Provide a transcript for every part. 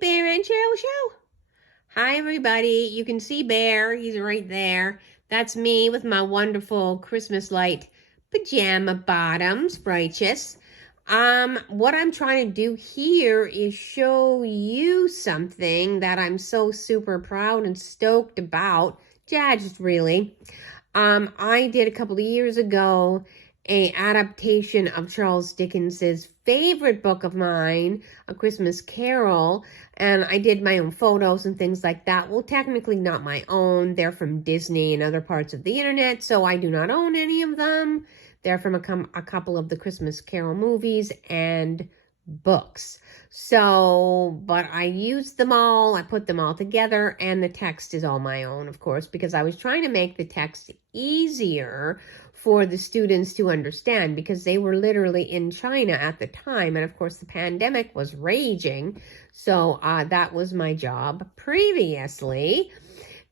Bear and Cheryl Show. Hi, everybody. You can see Bear. He's right there. That's me with my wonderful Christmas light pajama bottoms, righteous. What I'm trying to do here is show you something that I'm so super proud and stoked about. Jazzed, really. I did a couple of years ago a adaptation of Charles Dickens's favorite book of mine, A Christmas Carol, and I did my own photos and things like that. Well, technically not my own. They're from Disney and other parts of the internet, so I do not own any of them. They're from a couple of the Christmas Carol movies and books. So, but I used them all, I put them all together, and the text is all my own, of course, because I was trying to make the text easier for the students to understand, because they were literally in China at the time, and of course the pandemic was raging. So that was my job previously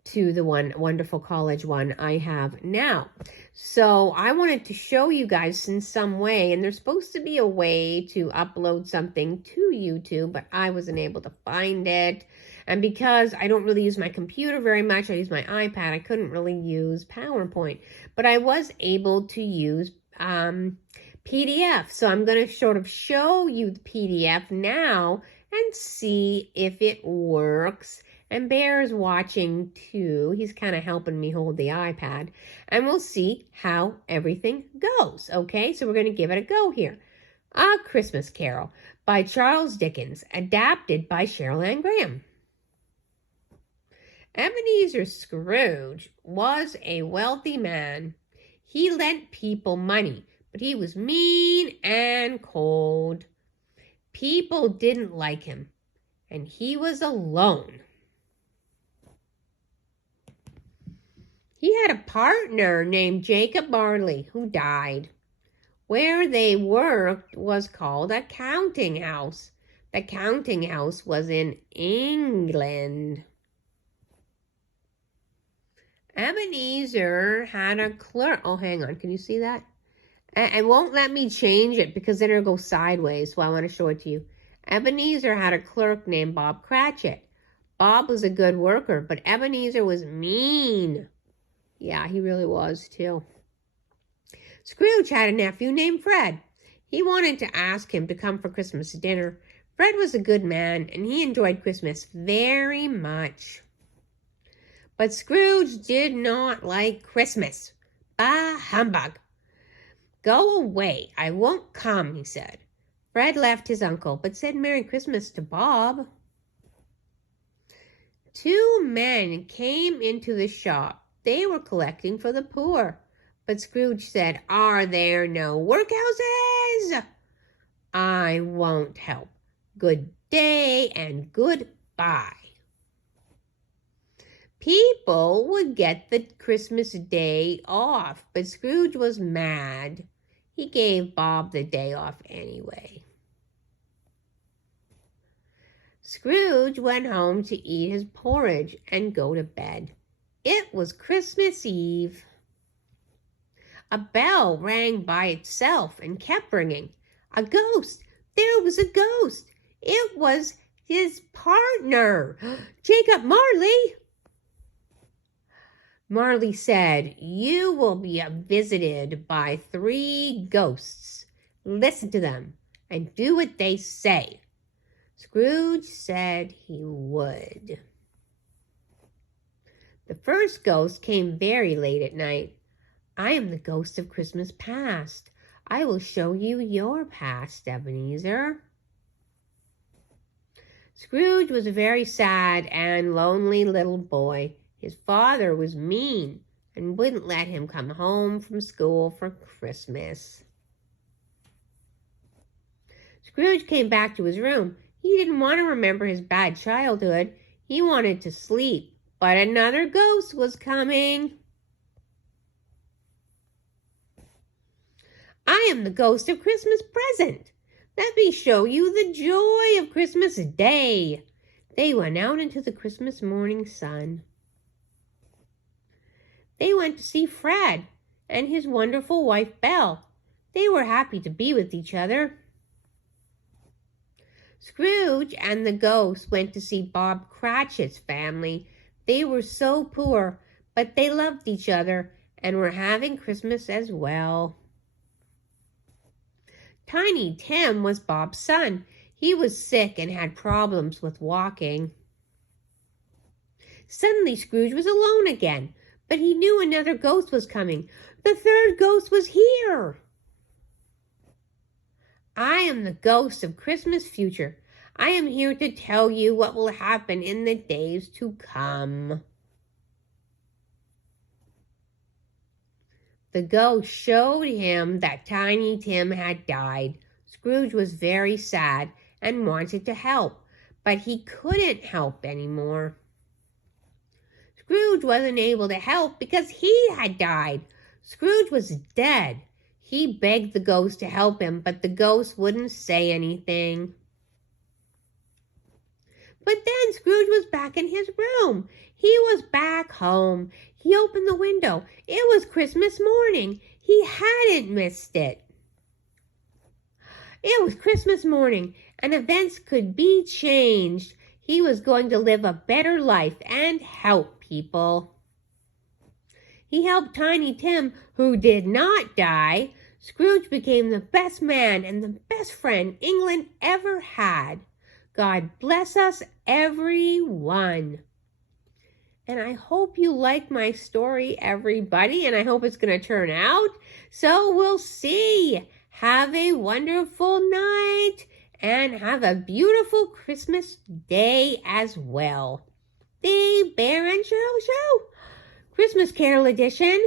to the wonderful college one I have now. So I wanted to show you guys in some way, and there's supposed to be a way to upload something to YouTube, but I wasn't able to find it. And because I don't really use my computer very much, I use my iPad, I couldn't really use PowerPoint. But I was able to use PDF. So I'm going to sort of show you the PDF now and see if it works. And Bear's watching too. He's kind of helping me hold the iPad. And we'll see how everything goes. Okay, so we're going to give it a go here. A Christmas Carol by Charles Dickens, adapted by Cheryl Ann Graham. Ebenezer Scrooge was a wealthy man. He lent people money, but he was mean and cold. People didn't like him, and he was alone. He had a partner named Jacob Marley who died. Where they worked was called a counting house. The counting house was in England. Ebenezer had a clerk. Oh, hang on. Can you see that? And won't let me change it because then it'll go sideways. So I want to show it to you. Ebenezer had a clerk named Bob Cratchit. Bob was a good worker, but Ebenezer was mean. Yeah, he really was, too. Scrooge had a nephew named Fred. He wanted to ask him to come for Christmas dinner. Fred was a good man, and he enjoyed Christmas very much. But Scrooge did not like Christmas. Bah, humbug. Go away, I won't come, he said. Fred left his uncle, but said Merry Christmas to Bob. Two men came into the shop. They were collecting for the poor. But Scrooge said, Are there no workhouses? I won't help. Good day and goodbye. People would get the Christmas day off, but Scrooge was mad. He gave Bob the day off anyway. Scrooge went home to eat his porridge and go to bed. It was Christmas Eve. A bell rang by itself and kept ringing. A ghost! There was a ghost! It was his partner, Jacob Marley. Marley said, You will be visited by 3 ghosts. Listen to them and do what they say. Scrooge said he would. The first ghost came very late at night. I am the ghost of Christmas past. I will show you your past, Ebenezer. Scrooge was a very sad and lonely little boy. His father was mean and wouldn't let him come home from school for Christmas. Scrooge came back to his room. He didn't want to remember his bad childhood. He wanted to sleep. But another ghost was coming. I am the ghost of Christmas present. Let me show you the joy of Christmas Day. They went out into the Christmas morning sun. They went to see Fred and his wonderful wife Belle. They were happy to be with each other. Scrooge and the ghost went to see Bob Cratchit's family. They were so poor, but they loved each other and were having Christmas as well. Tiny Tim was Bob's son. He was sick and had problems with walking. Suddenly Scrooge was alone again, but he knew another ghost was coming. The third ghost was here. I am the ghost of Christmas future. I am here to tell you what will happen in the days to come. The ghost showed him that Tiny Tim had died. Scrooge was very sad and wanted to help, but he couldn't help anymore. Scrooge wasn't able to help because he had died. Scrooge was dead. He begged the ghost to help him, but the ghost wouldn't say anything. But then Scrooge was back in his room. He was back home. He opened the window. It was Christmas morning. He hadn't missed it. It was Christmas morning, and events could be changed. He was going to live a better life and help people. He helped Tiny Tim, who did not die. Scrooge became the best man and the best friend England ever had. God bless us, everyone. And I hope you like my story, everybody, and I hope it's going to turn out. So we'll see. Have a wonderful night and have a beautiful Christmas day as well. The Bear and Cheryl Show, Christmas Carol Edition.